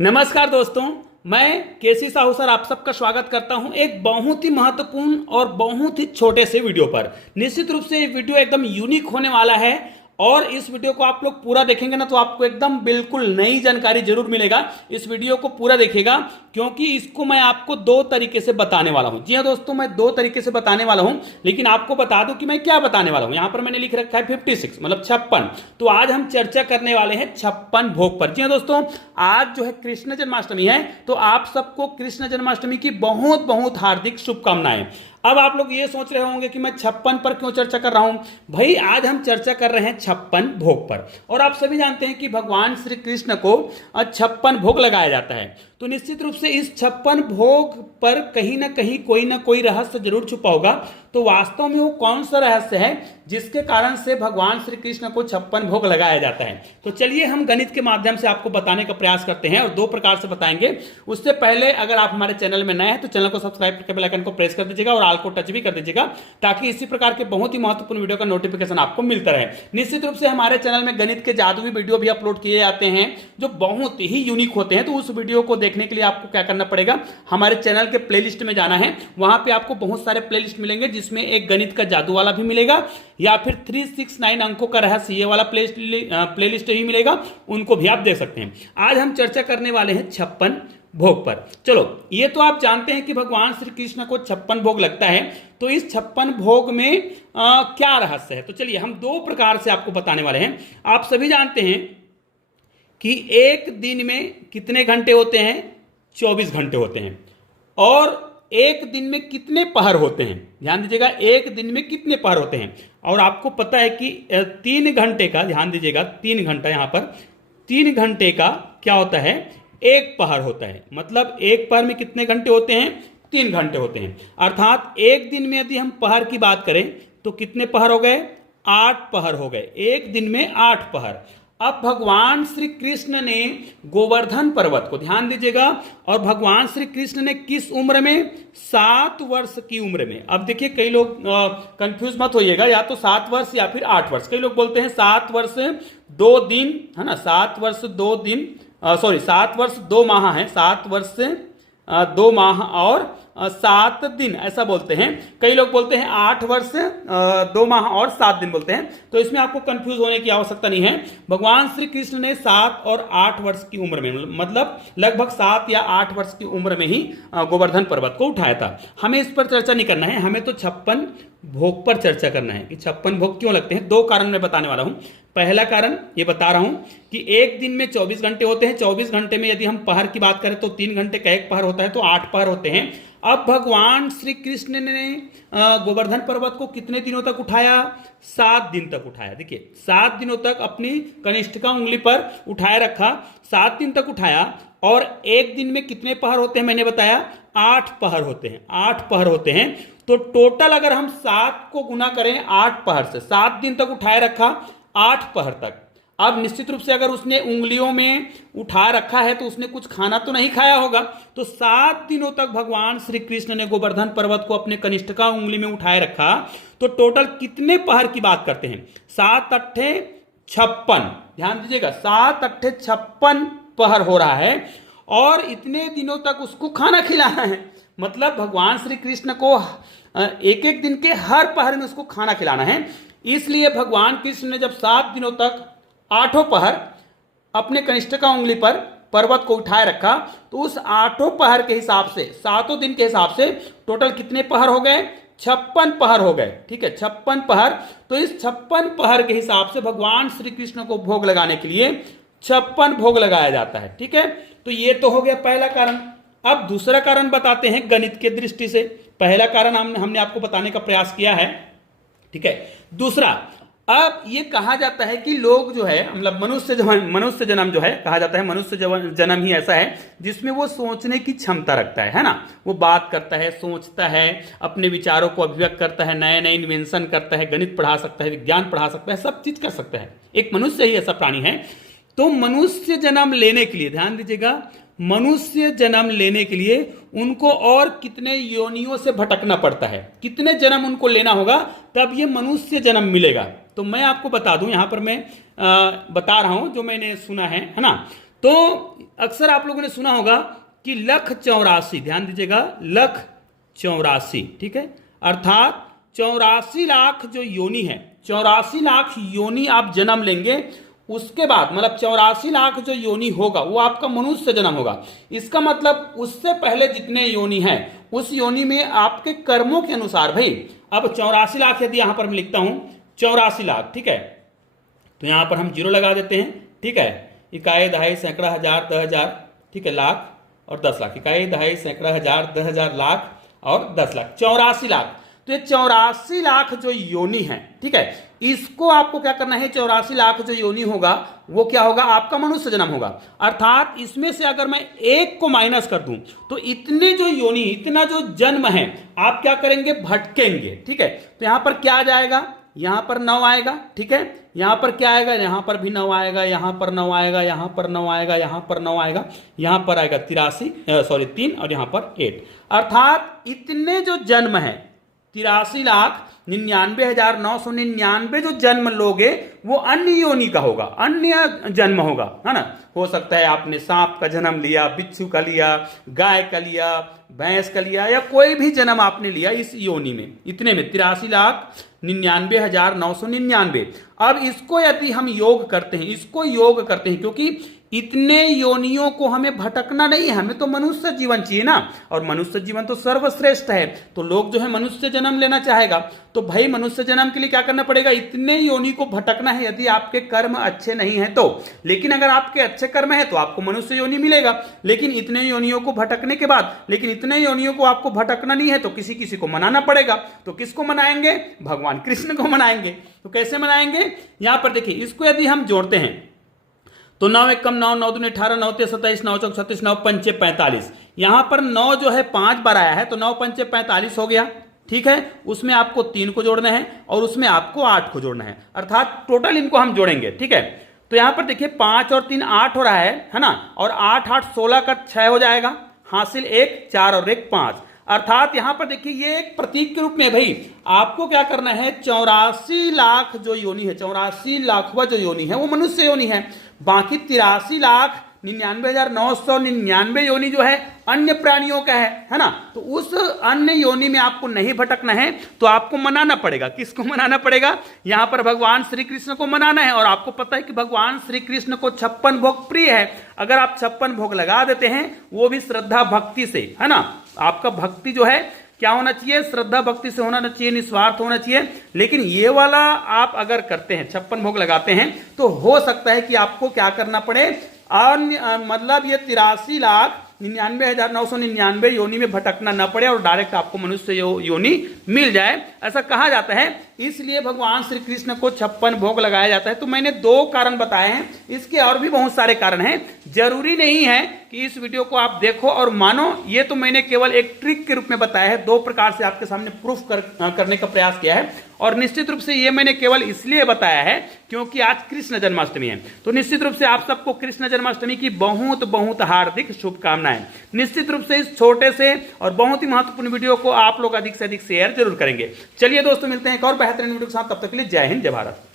नमस्कार दोस्तों, मैं केसी साहू सर आप सबका स्वागत करता हूं एक बहुत ही महत्वपूर्ण और बहुत ही छोटे से वीडियो पर। निश्चित रूप से ये वीडियो एकदम यूनिक होने वाला है और इस वीडियो को आप लोग पूरा देखेंगे ना तो आपको एकदम बिल्कुल नई जानकारी जरूर मिलेगा। इस वीडियो को पूरा देखिएगा क्योंकि इसको मैं आपको दो तरीके से बताने वाला हूं। जी हाँ दोस्तों, मैं दो तरीके से बताने वाला हूं, लेकिन आपको बता दूं कि मैं क्या बताने वाला हूं। यहां पर मैंने लिख रखा है 56 मतलब 56। तो आज हम चर्चा करने वाले हैं 56 भोग पर। जी हाँ दोस्तों, आज जो है कृष्ण जन्माष्टमी है, तो आप सबको कृष्ण जन्माष्टमी की बहुत बहुत हार्दिक शुभकामनाएं। अब आप लोग ये सोच रहे होंगे कि मैं 56 पर क्यों चर्चा कर रहा हूं। भाई आज हम चर्चा कर रहे हैं 56 भोग पर, और आप सभी जानते हैं कि भगवान श्री कृष्ण को 56 भोग लगाया जाता है। तो निश्चित रूप से इस 56 भोग पर कहीं ना कोई रहस्य जरूर छुपा होगा। तो वास्तव में वो कौन सा रहस्य है जिसके कारण से भगवान श्री कृष्ण को 56 भोग लगाया जाता है। तो चलिए हम गणित के माध्यम से आपको बताने का प्रयास करते हैं और दो प्रकार से बताएंगे। उससे पहले अगर आप हमारे चैनल में नए हैं तो चैनल को सब्सक्राइब करके बेल आइकन को प्रेस कर दीजिएगा और ऑल को टच भी कर दीजिएगा, ताकि इसी प्रकार के बहुत ही महत्वपूर्ण वीडियो का नोटिफिकेशन आपको मिलता रहे। निश्चित रूप से हमारे चैनल में गणित के जादुई वीडियो भी अपलोड किए जाते हैं जो बहुत ही यूनिक होते हैं। तो उस वीडियो को देखने के लिए आपको क्या करना पड़ेगा, हमारे चैनल के प्लेलिस्ट में जाना है। वहां पे आपको बहुत सारे प्लेलिस्ट मिलेंगे जिसमें एक गणित का जादू वाला भी मिलेगा, या फिर 369 अंकों का रहस्य ये वाला प्लेलिस्ट ही मिलेगा, उनको भी आप देख सकते हैं। आज हम चर्चा करने वाले हैं 56 भोग पर। चलो, ये तो आप जानते हैं कि भगवान श्री कृष्ण को 56 भोग लगता है। तो इस 56 भोग में क्या रहस्य है, तो चलिए हम दो प्रकार से आपको बताने वाले हैं। आप सभी जानते हैं कि एक दिन में कितने घंटे होते हैं, 24 घंटे होते हैं। और एक दिन में कितने पहर होते हैं, ध्यान दीजिएगा, एक दिन में कितने पहर होते हैं। और आपको पता है कि 3 घंटे का, ध्यान दीजिएगा, 3 घंटा, यहां पर 3 घंटे का क्या होता है, एक पहर होता है। मतलब एक पहर में कितने घंटे होते हैं, 3 घंटे होते हैं। अर्थात एक दिन में यदि हम पहर की बात करें तो कितने पहर हो गए, 8 पहर हो गए। एक दिन में 8 पहर। अब भगवान श्री कृष्ण ने गोवर्धन पर्वत को, ध्यान दीजिएगा, और भगवान श्री कृष्ण ने किस उम्र में, 7 वर्ष की उम्र में। अब देखिए, कई लोग कंफ्यूज मत होइएगा, या तो 7 वर्ष या फिर 8 वर्ष। कई लोग बोलते हैं 7 वर्ष 2 दिन, है ना, 7 वर्ष 2 दिन, 7 वर्ष 2 माह है, 7 वर्ष 2 माह और 7 दिन, ऐसा बोलते हैं। कई लोग बोलते हैं 8 वर्ष 2 माह और 7 दिन बोलते हैं। तो इसमें आपको कंफ्यूज होने की आवश्यकता नहीं है। भगवान श्री कृष्ण ने 7 और 8 वर्ष की उम्र में, मतलब लगभग 7 या 8 वर्ष की उम्र में ही गोवर्धन पर्वत को उठाया था। हमें इस पर चर्चा नहीं करना है, हमें तो 56 भोग पर चर्चा करना है कि 56 भोग क्यों लगते हैं। दो कारण मैं बताने वाला हूं। पहला कारण ये बता रहा हूं कि एक दिन में 24 घंटे होते हैं। 24 घंटे में यदि हम पहर की बात करें तो 3 घंटे का एक पहर होता है, तो 8 पहर होते हैं। अब भगवान श्री कृष्ण ने गोवर्धन पर्वत को कितने दिनों तक उठाया, 7 दिन तक उठाया। देखिए, 7 दिनों तक अपनी कनिष्ठिका उंगली पर उठाए रखा, 7 दिन तक उठाया। और एक दिन में कितने पहर होते हैं, मैंने बताया 8 पहर होते हैं। 8 पहर होते हैं। तो टोटल अगर हम 7 को गुना करें 8 पहर से, 7 दिन तक उठाए रखा, 8 पहर तक। अब निश्चित रूप से अगर उसने उंगलियों में उठा रखा है तो उसने कुछ खाना तो नहीं खाया होगा। तो 7 दिनों तक भगवान श्री कृष्ण ने गोवर्धन पर्वत को अपने कनिष्ठिका उंगली में उठाए रखा। तो टोटल कितने पहर की बात करते हैं, 7 अट्ठे 56, ध्यान दीजिएगा, 7 अट्ठे 56 पहर हो रहा है। और इतने दिनों तक उसको खाना खिलाना है। मतलब भगवान श्री कृष्ण को एक एक दिन के हर पहर में उसको खाना खिलाना है। इसलिए भगवान कृष्ण ने जब 7 दिनों तक 8 पहर अपने कनिष्ठिका उंगली पर पर्वत को उठाए रखा, तो उस 8 पहर के हिसाब से, 7 दिन के हिसाब से टोटल कितने पहर हो गए, 56 पहर हो गए। ठीक है, 56 पहर। तो इस 56 पहर के हिसाब से भगवान श्री कृष्ण को भोग लगाने के लिए 56 भोग लगाया जाता है। ठीक है, तो ये तो हो गया पहला कारण। अब दूसरा कारण बताते हैं गणित के दृष्टि से। पहला कारण हमने आपको बताने का प्रयास किया है, ठीक है। दूसरा, अब ये कहा जाता है कि लोग जो है, मतलब मनुष्य जन्म जो है, कहा जाता है मनुष्य जन्म ही ऐसा है जिसमें वो सोचने की क्षमता रखता है ना। वो बात करता है, सोचता है, अपने विचारों को अभिव्यक्त करता है, नए नए इन्वेंशन करता है, गणित पढ़ा सकता है, विज्ञान पढ़ा सकता है, सब चीज कर सकता है। एक मनुष्य ही ऐसा प्राणी है। तो मनुष्य जन्म लेने के लिए, ध्यान दीजिएगा, मनुष्य जन्म लेने के लिए उनको और कितने योनियों से भटकना पड़ता है, कितने जन्म उनको लेना होगा, तब ये मनुष्य जन्म मिलेगा। तो मैं आपको बता दूं, यहां पर मैं बता रहा हूं जो मैंने सुना है ना। तो अक्सर आप लोगों ने सुना होगा कि लख 84, ध्यान दीजिएगा, लख 84, ठीक है, अर्थात 84 लाख जो योनि है, 84 लाख योनि आप जन्म लेंगे, उसके बाद मतलब 84 लाख जो योनि होगा वो आपका मनुष्य से जन्म होगा। इसका मतलब उससे पहले जितने योनि हैं उस योनि में आपके कर्मों के अनुसार भाई, अब 84 लाख यदि यहां पर मैं लिखता हूं 84 लाख, ठीक है, तो यहां पर हम 0 लगा देते हैं, ठीक है, इकाई, दहाई, सैकड़ा, हजार, 10,000, ठीक है, लाख और 10 लाख, इकाई, दहाई, सैकड़ा, हजार, 10,000, लाख और 10 लाख, 84 लाख। तो ये 84 लाख जो योनि है, ठीक है, इसको आपको क्या करना है, 84 लाख जो योनि होगा वो क्या होगा, आपका मनुष्य जन्म होगा। अर्थात इसमें से अगर मैं एक को माइनस कर दूं तो इतने जो योनि, इतना जो जन्म है, आप क्या करेंगे, भटकेंगे, ठीक है। तो यहां पर क्या आ जाएगा, यहां पर 9 आएगा, ठीक है, यहां पर क्या आएगा, यहां पर भी 9 आएगा, यहां पर 9 आएगा, यहां पर 9 आएगा, यहां पर 9 आएगा, यहां पर आएगा 3 और यहां पर 8। अर्थात इतने जो जन्म है 83,99,999 जो जन्म लोगे वो अन्य योनि का होगा, अन्य जन्म होगा, है ना। हो सकता है आपने सांप का जन्म लिया, बिच्छू का लिया, गाय का लिया, भैंस का लिया, या कोई भी जन्म आपने लिया इस योनि में, इतने में 83,99,999। अब इसको यदि हम योग करते हैं, इसको योग करते हैं, क्योंकि इतने योनियों को हमें भटकना नहीं है, हमें तो मनुष्य जीवन चाहिए ना, और मनुष्य जीवन तो सर्वश्रेष्ठ है। तो लोग जो है मनुष्य जन्म लेना चाहेगा, तो भाई मनुष्य जन्म के लिए क्या करना पड़ेगा, इतने योनि को भटकना है, यदि आपके कर्म अच्छे नहीं है तो। लेकिन अगर आपके अच्छे कर्म है तो आपको मनुष्य योनि मिलेगा। लेकिन इतने योनियों को भटकने के बाद, लेकिन इतने योनियों को आपको भटकना नहीं है तो किसी किसी को मनाना पड़ेगा। तो किसको मनाएंगे, भगवान कृष्ण को मनाएंगे। तो कैसे मनाएंगे, यहां पर देखिए, इसको यदि हम जोड़ते हैं तो 9 1 9 9 2 18 9 3 27 9 4 36 9 5 45, यहां पर 9 जो है 5 बार आया है तो 9 5 45 हो गया, ठीक है। उसमें आपको 3 को जोड़ना है और उसमें आपको 8 को जोड़ना है, अर्थात टोटल इनको हम जोड़ेंगे, ठीक है। तो यहां पर देखिए 5 और 3 8 हो रहा है ना, और 8 8 16 का 6 हो जाएगा, हासिल 1 4 और 1 5। अर्थात यहां पर देखिए ये एक प्रतीक के रूप में भाई आपको क्या करना है, 84 लाख जो योनि है, 84 लाखवा जो योनि है वो मनुष्य योनि है, बाकी 83,99,999 योनि जो है अन्य प्राणियों का है ना। तो उस अन्य योनि में आपको नहीं भटकना है, तो आपको मनाना पड़ेगा। किसको मनाना पड़ेगा, यहां पर भगवान श्री कृष्ण को मनाना है। और आपको पता है कि भगवान श्री कृष्ण को 56 भोग प्रिय है। अगर आप 56 भोग लगा देते हैं, वो भी श्रद्धा भक्ति से, है ना। आपका भक्ति जो है क्या होना चाहिए, श्रद्धा भक्ति से होना चाहिए, निस्वार्थ होना चाहिए। लेकिन ये वाला आप अगर करते हैं, 56 भोग लगाते हैं, तो हो सकता है कि आपको क्या करना पड़े, मतलब ये 83,99,999 योनि में भटकना न पड़े और डायरेक्ट आपको मनुष्य योनि मिल जाए, ऐसा कहा जाता है। इसलिए भगवान श्री कृष्ण को 56 भोग लगाया जाता है। तो मैंने 2 कारण बताए हैं, इसके और भी बहुत सारे कारण हैं। जरूरी नहीं है कि इस वीडियो को आप देखो और मानो, ये तो मैंने केवल एक ट्रिक के रूप में बताया है, 2 प्रकार से आपके सामने प्रूफ करने का प्रयास किया है। और निश्चित रूप से ये मैंने केवल इसलिए बताया है क्योंकि आज कृष्ण जन्माष्टमी है। तो निश्चित रूप से आप सबको कृष्ण जन्माष्टमी की बहुत बहुत हार्दिक शुभकामनाएं। निश्चित रूप से इस छोटे से और बहुत ही महत्वपूर्ण वीडियो को आप लोग अधिक से अधिक शेयर जरूर करेंगे। चलिए दोस्तों, मिलते हैं एक और बेहतरीन वीडियो के साथ, तब तक के लिए जय हिंद, जय भारत।